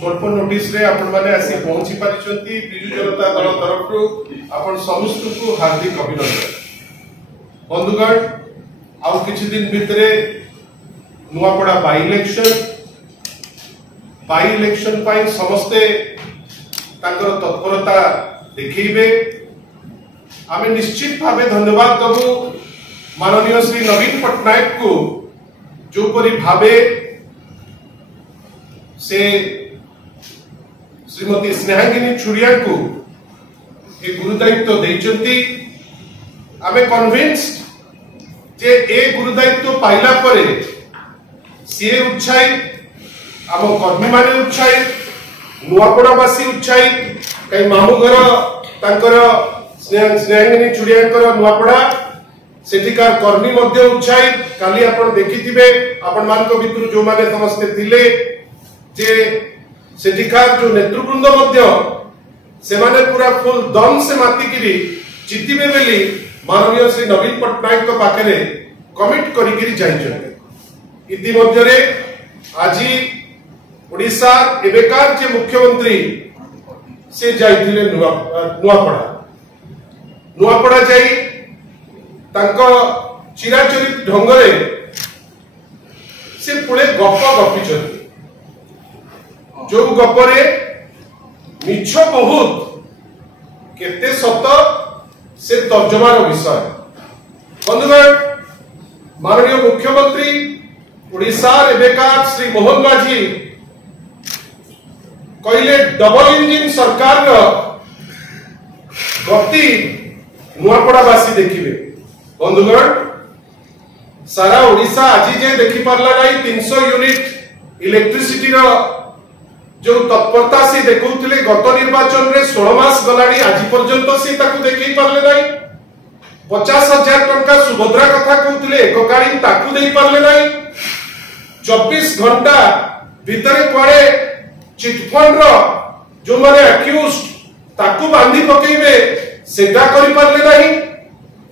स्वल्प नोटिस रे आपण माने आसी पहुंची पारिछंती बिजू जनता दल तरफरु आपण समस्त को हार्दिक अभिनंदन। बंधुगण आउ किछि दिन भितरे नुआपड़ा बाई इलेक्शन पाई समस्ते तांकर तत्परता देखैबे। आमे निश्चित भावे धन्यवाद दबु माननीय श्री नवीन पट्टनायक को जो परि भावे से श्रीमती स्नेहांगिनी छुड़िया को ए गुरुदायित्व देइचंती। आमे कन्विन्स्ड जे ए गुरुदायित्व पाइला परे सी उत्साहित आम कर्मी माने उत्साहित नुआपड़ावासी उत्साहित कई मामू घर तांकर स्नेहांगिनी छुड़िया नुआपड़ा सेठिकार कर्मी मध्य उत्साहित। काली आपण देखिथिबे आपण मानक भितरु जो माने समस्ते थिले जे सेठिकार जो नेतृवृंद मध्य से माने पूरा फुल दम से मातिकिरी जितिबे बेली माननीय श्री नवीन पट्टनायक को पाखरे कमिट करिकिरी जाइछन। इति मध्य रे आजी ओडिसा एबेकार जे मुख्यमंत्री से जाइथिले नुआपड़ा जाई तांको चिराचरित ढंगरे से पुणे गप गपिछन जो गपरे मिछ बहुत केते सत से तर्जमार विषय। बंधुगण माननीय मुख्यमंत्री ओडिशा एबेकार श्री मोहन माझी कहले डबल इंजिन सरकार गति नुआपड़ावासी देखिबे। बंधुगण सारा ओडिशा आज जे देखि पारला नाही 300 यूनिट इलेक्ट्रिसिटी जो तत्परता से देखौथिले गत निर्वाचन रे 16 मास गलाडी आज पर्यंत से ताकू देखै पारले नाही। 50,000 टंका सुभद्रा कथा कहउथिले एककालीन ताकू देई पारले नाही। 24 घंटा भितरे पड़े चिटफंड रो जो माने अक्यूज्ड ताकू बांधी पकेइबे सेटा करि पारले नाही।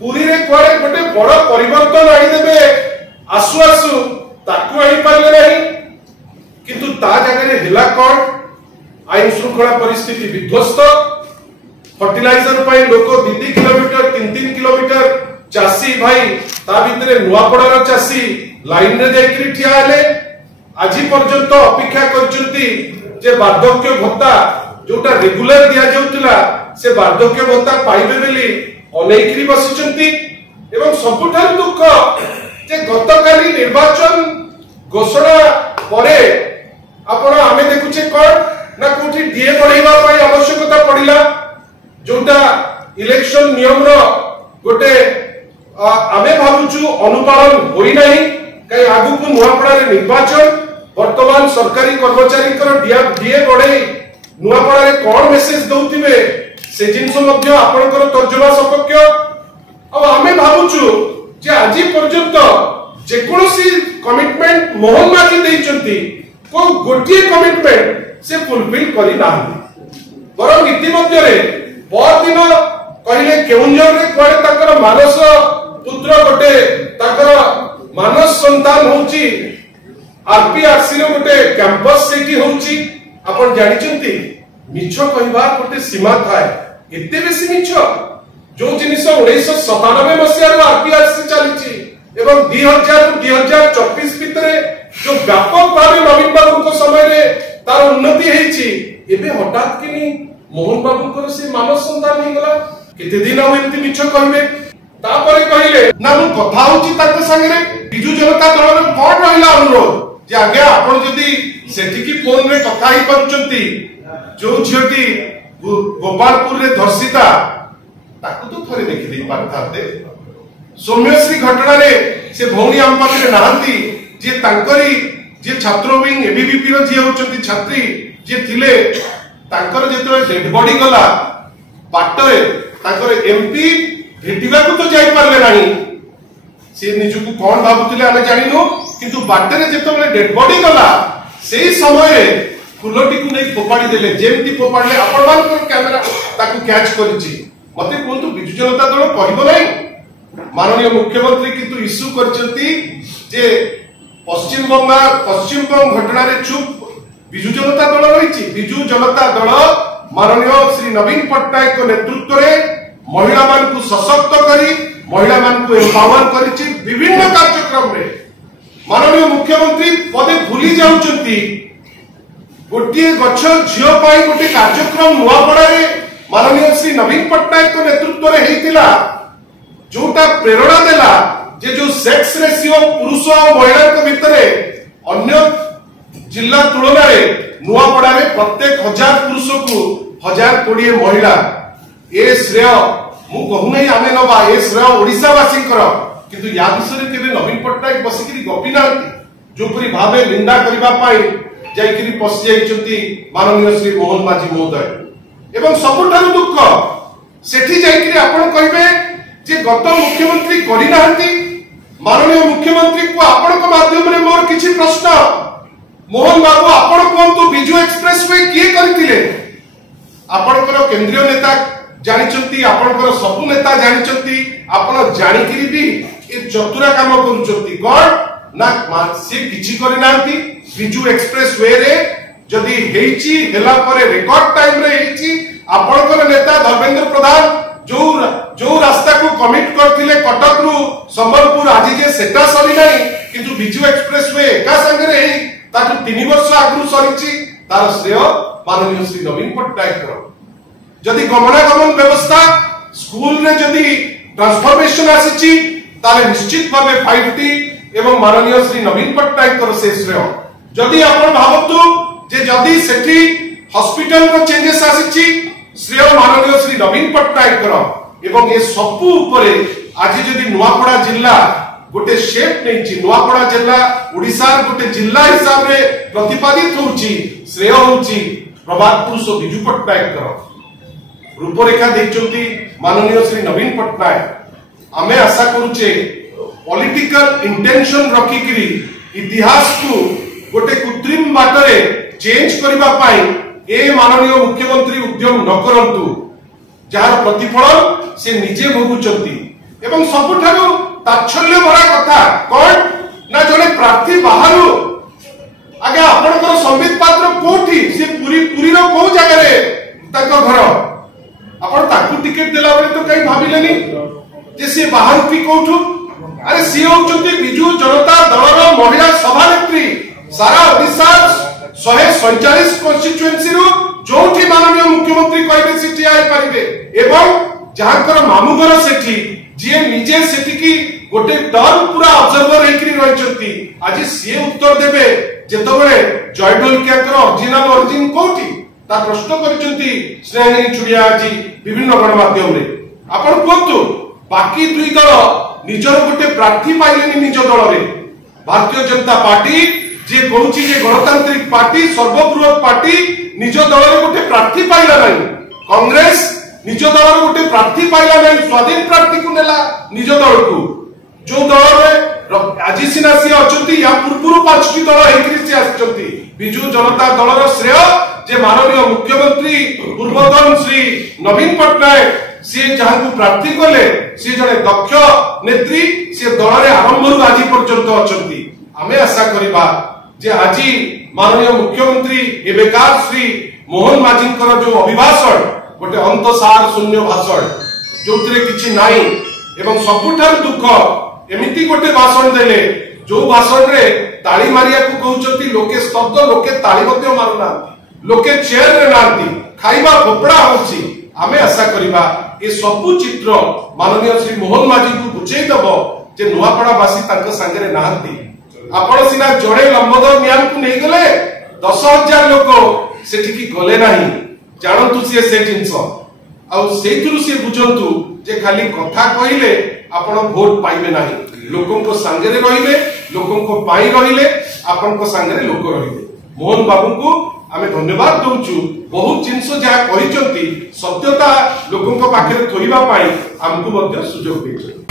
पुरी रे कोड़े गोटे बड़ परिवर्तन आनी देबे आसु आसु ताकू आनी पारले नाही। किंतु ता जगह हिला कौन आईन श्रृंखला परिस्थिति विध्वस्त फर्टिलाइजर पाई लोक 2 किलोमीटर 3 किलोमीटर चासी भाई ता भितरे नुआपड़ार चासी लाइन रे जाइकरी ठिया हेले आज पर्यंत अपेक्षा करचंती जे वार्धक्य भत्ता जोटा रेगुलर दिया जाउतला से वार्धक्य भत्ता पाइबे बेली अनेकरी बसिचंती। एवं सबुठार दुख जे गतकाली निर्वाचन घोषणा परे आपण आमे देखुचे कोन ना कोठी डीए बढ़ाइबा पई आवश्यकता पड़िला जोटा इलेक्शन नियम रो गोटे आमे भाबुचु अनुपालन होई नाही। कई आगु को नुआपड़ा रे निर्वाचन वर्तमान सरकारी कर्मचारी कर डीए बढ़ाई नुआपड़ा रे कोन मेसेज दउतिबे से जिंस मध्य आपण कर तर्जुमा सपक्ष। अब आमे भाबुचु जे आजि पर्यंत जे कोनोसी कमिटमेंट मोहन माझी देइचंती को गोटिए कमिटमेंट से फुलफिल करी नाही। बरं इतिमध्ये रे परदिन कहले केउंजर रे कोडे ताकर मानस पुत्र गोटे ताकर मानस संतान होची आरपीआरसी रो गोटे कैंपस सेठी होची। आपण जानिचंती मिछ कहबा गोटे सीमा थाए एते बेसी मिछ जो जिनिस 1997 मसिया रो आरपीआरसी चलीची एवं 2000 2024 भितरे जो व्यापक भावे नवीन बाबू को समय रे तार उन्नति हेची एबे हठात किनी मोहन बाबू को से मानस संतान हे गला केते दिन हम एमती मिछ कहबे। तापरे कहिले ना मु कथा होची ताके संगे रे बिजू जनता दल रे कोन रहिला अनुरोध जे आगे आपण जदी सेठी की फोन रे कथा ही परचंती जो झियोटी गोपालपुर रे धर्षिता ताकू तो थरे देखि दे पारथाते। सौम्यश्री घटना रे से भौणी आम पाखरे नाहंती जे तांकरी जे छात्र विंग एबीवीपी रो जे होचंती छात्री जे थिले तांकर जेते डेड बॉडी गला बाटरे तांकर एमपी भेटिबा को तो जाई पारले नाही। से निजु को कोन भाबुतिले आमे जानिनो किंतु बाटरे जेते डेड बॉडी गला सेही समय फुलटी को नै फोपाडी देले जेमती फोपाडले आपण मान कैमरा ताकू कैच करिछि। मते कोंतु बिजु जनता दल कहबो नाही माननीय मुख्यमंत्री किंतु इश्यू करचंती जे पश्चिम बंग घटना रे चुप विजु जनता दल रही विजु जनता दल माननीय श्री नवीन पट्टनायक नेतृत्व में महिला मान को सशक्त करी महिला मान को एम्पावर करी विभिन्न कार्यक्रम में माननीय मुख्यमंत्री पदे भूली जाउचंती गोटे गछ झियो पाई गोटे कार्यक्रम नुआपड़ा रे माननीय श्री नवीन पट्टनायक नेतृत्व में हेतिला जोटा प्रेरणा देला जे जो सेक्स रेशियो पुरुष और महिला भितर अन्य जिला तुलन में नुआपड़ा रे प्रत्येक 1000 पुरुष को 1020 महिला ए श्रेय मु कहू नहीं आमे नबा ए श्रेय ओडिशावासी किंतु या विषय केबे नवीन पट्टनायक बसिकरी गपी ना जोपरी भावे निंदा करबा पाई जाइकरी पसि जाइचंती माननीय श्री मोहन माझी महोदय एवं सबुठारु दुख सेठी जाइकरी आपण कहबे जे गत मुख्यमंत्री करि नाहंती माननीय मुख्यमंत्री को आपण को माध्यम रे मोर किछि प्रश्न मोहन बाबू आपण कोंतु बिजू एक्सप्रेस वे किए करथिले आपणकर केंद्रीय नेता जानिचंती आपणकर सब नेता जानिचंती आपण जानिकरी भी ए चतुरा काम करूचंती कोन ना से किछि करि नांती बिजू एक्सप्रेस वे रे जदी हेची हेला परे रिकॉर्ड टाइम रे हेची आपणकर नेता धर्मेंद्र प्रधान जो रास्ता को कमिट करथिले कटक रु संबलपुर आज जे सेटा सरी नाही किंतु बिजू एक्सप्रेस वे एका संगे रे ताकि 3 वर्ष आगु सरीची तार श्रेय माननीय श्री नवीन पट्टनायक जदि गमनागमन व्यवस्था स्कूल रे जदि ट्रांसफॉर्मेशन आसीची ताले निश्चित भावे 5T एवं माननीय श्री नवीन पट्टनायक से श्रेय जदि आपण भावतु जे जदि सेठी हॉस्पिटल रो चेंजेस आसीची श्रेय माननीय श्री नवीन पट्टनायक एवं ए सबु ऊपरे आज जदि नुआपड़ा जिल्ला गोटे शेप नहीं नुआपड़ा जिला ओडिशा गोटे जिला हिसाब रे प्रतिपादित होउची श्रेय होउची प्रभात पुरुष बिजू पट्टनायक रूपरेखा देखचंती माननीय श्री नवीन पट्टनायक आमे आशा करूचे पॉलिटिकल इंटेंशन रखिकरी इतिहास को गोटे कृत्रिम बाटरे चेंज करबा पाई ए माननीय मुख्यमंत्री उद्यम न करंतु जार प्रतिफल से निजे भोगुचंती एवं सबुठारु ताच्छल्य भरा कथा कोन ना जने प्रार्थी बाहरु आगे आपनकर संबित पात्र कोठी से पूरी रो को जगह रे ताको घर आपण ताकू टिकट देला बेले तो कहीं भाबिलेनी जे से बाहर की कोठु अरे सी होचंती बिजू जनता दलर महिला सभानेत्री सारा ओडिशा 147 कॉन्स्टिट्यूएंसी रो जोठी माननीय मुख्यमंत्री कहबे सिटी आइ परिबे एवं जहाकर मामू घर सेठी जे निजे सेठी की गोटे टर्म पूरा ऑब्जर्वर हेकरी रहिचंती आज से उत्तर देबे जेतबेले जयढोलकियाकर ओरिजिनल ओरिजिन कोठी ता प्रश्न करचंती स्नेहिनी छुड़िया जी विभिन्न गणमाध्यम रे आपण कोंतु बाकी दुई दल निजर गोटे प्रार्थी पाइलेनी निज दल रे भारतीय जनता पार्टी जे कहूची जे गणतांत्रिक पार्टी सर्वबृहत पार्टी निज दल रे गोटे प्रार्थी पाइला नहीं कांग्रेस निज दल रे गोटे प्रार्थी पाइला नहीं स्वाधीन प्रार्थी को नेला निज दल को जो दल रे आज सिना सी अछंती या पूर्वरु 5टी दल हेकरी से आछंती बिजू जनता दलर श्रेय जे माननीय मुख्यमंत्री पूर्वतन श्री नवीन पट्टनायक से जहां को प्रार्थी कले से जने दक्ष नेत्री से दल रे आरंभ रु आज पर्यंत अछंती आमे आशा करिबा जे आज माननीय मुख्यमंत्री एबेकार श्री मोहन माझी जो अभिभाषण गोटे अंतसार शून्य भाषण जोतरे किछि नाही एवं सबुठार दुख एमिति गोटे भाषण देले जो भाषण रे ताली मारिया को कहउचती लोके स्तब्ध लोके ताली मध्ये मारुना लोके चेयर रे नांती खाइबा फोपड़ा होची आमे आशा करिबा ए सबु चित्र माननीय श्री मोहन माझी को बुझेई दबो जे नुआपड़ा वासी तांका संगे रे नांती आपण सिना जड़े लंबोदर म्यान को नहीं गले 10,000 लोक सेठी की गले नाही जानतु से जिंस आ सेथुरु से बुझंतु जे खाली कथा कहिले आपण वोट पाइबे नाही लोकन को संगे रे रहिबे लोकन को पाई रहिले आपण को संगे रे लोक रहिबे मोहन बाबू को आमे धन्यवाद दउचु बहुत जिंस जा कहिचंती सत्यता लोकन को पाखरे थोइबा पाई हमकु मध्ये सुजोग देछन।